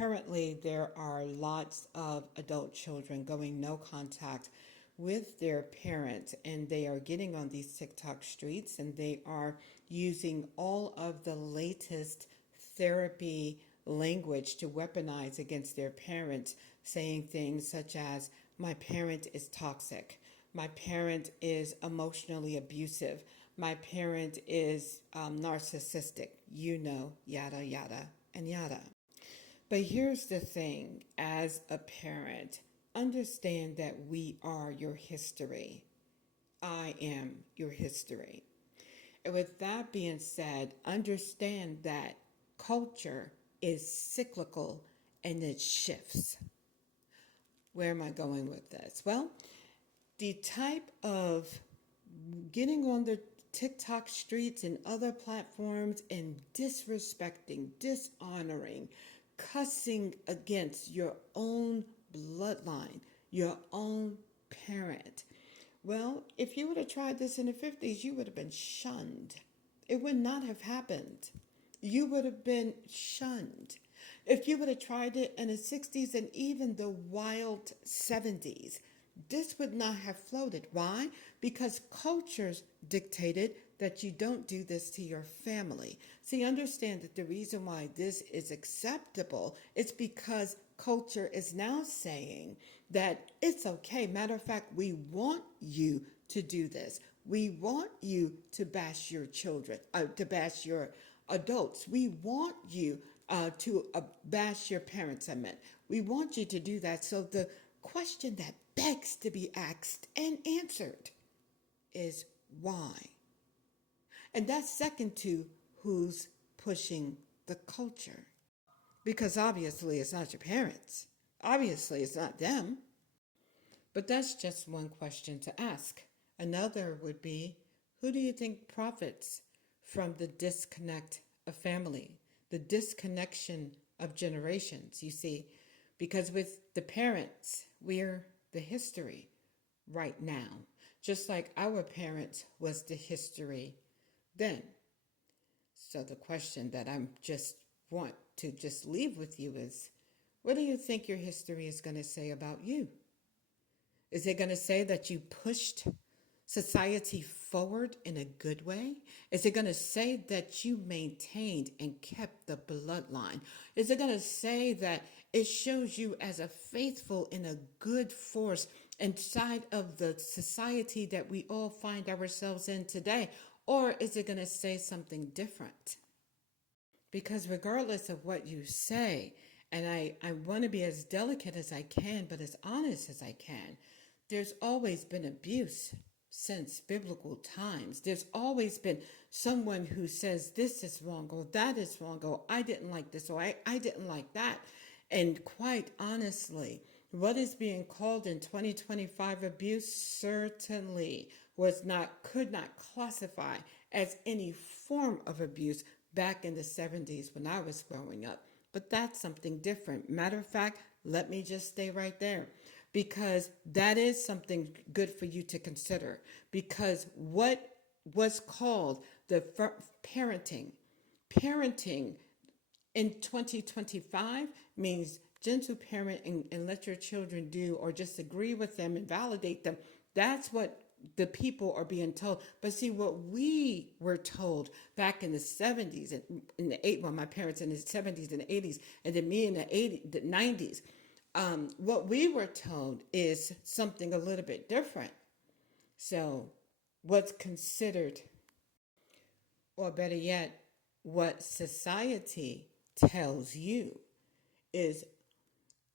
currently there are lots of adult children going no contact with their parents, and they are getting on these TikTok streets and they are using all of the latest therapy language to weaponize against their parents, saying things such as, my parent is toxic, my parent is emotionally abusive, my parent is narcissistic, yada, yada, and yada. But here's the thing, as a parent, understand that we are your history. I am your history. And with that being said, understand that culture is cyclical and it shifts. Where am I going with this? Well, the type of getting on the TikTok streets and other platforms and disrespecting, dishonoring, cussing against your own bloodline, your own parent. Well, if you would have tried this in the 50s, you would have been shunned. It would not have happened. You would have been shunned. If you would have tried it in the 60s and even the wild 70s, this would not have floated. Why? Because cultures dictated that you don't do this to your family. See, understand that the reason why this is acceptable is because culture is now saying that it's okay. Matter of fact, we want you to do this. We want you to bash your children, to bash your adults. We want you to bash your parents, I meant. We want you to do that. So the question that begs to be asked and answered is why? And that's second to who's pushing the culture. Because obviously it's not your parents. Obviously it's not them. But that's just one question to ask. Another would be, who do you think profits from the disconnect of family, the disconnection of generations? You see, because with the parents, we're the history right now, just like our parents was the history then. So the question that I just want to just leave with you is, what do you think your history is going to say about you? Is it going to say that you pushed society forward in a good way? Is it going to say that you maintained and kept the bloodline? Is it going to say that it shows you as a faithful and a good force inside of the society that we all find ourselves in today? Or is it going to say something different? Because regardless of what you say, and I want to be as delicate as I can, but as honest as I can, there's always been abuse since biblical times. There's always been someone who says this is wrong, or that is wrong, or I didn't like this, or I didn't like that. And quite honestly, what is being called in 2025 abuse certainly could not classify as any form of abuse back in the 70s when I was growing up. But that's something different. Matter of fact, let me just stay right there, because that is something good for you to consider. Because what was called the parenting in 2025 means gentle parent and let your children do, or just agree with them and validate them. That's what the people are being told. But see, what we were told back in the 70s and in the 80s, well, my parents in the 70s and the 80s, and then me in the 90s, what we were told is something a little bit different. So what's considered, or better yet, what society tells you is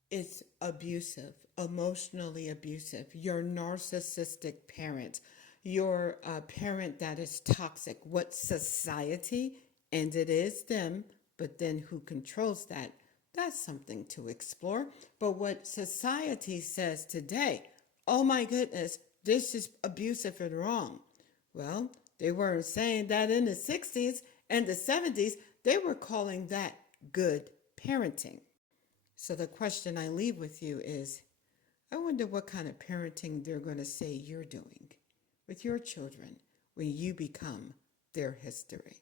it's abusive, emotionally abusive. Your narcissistic parent, your parent that is toxic. What society, and it is them, but then who controls that? That's something to explore. But what society says today, oh my goodness, this is abusive and wrong. Well, they weren't saying that in the 60s and the 70s. They were calling that good parenting. So the question I leave with you is, I wonder what kind of parenting they're going to say you're doing with your children when you become their history.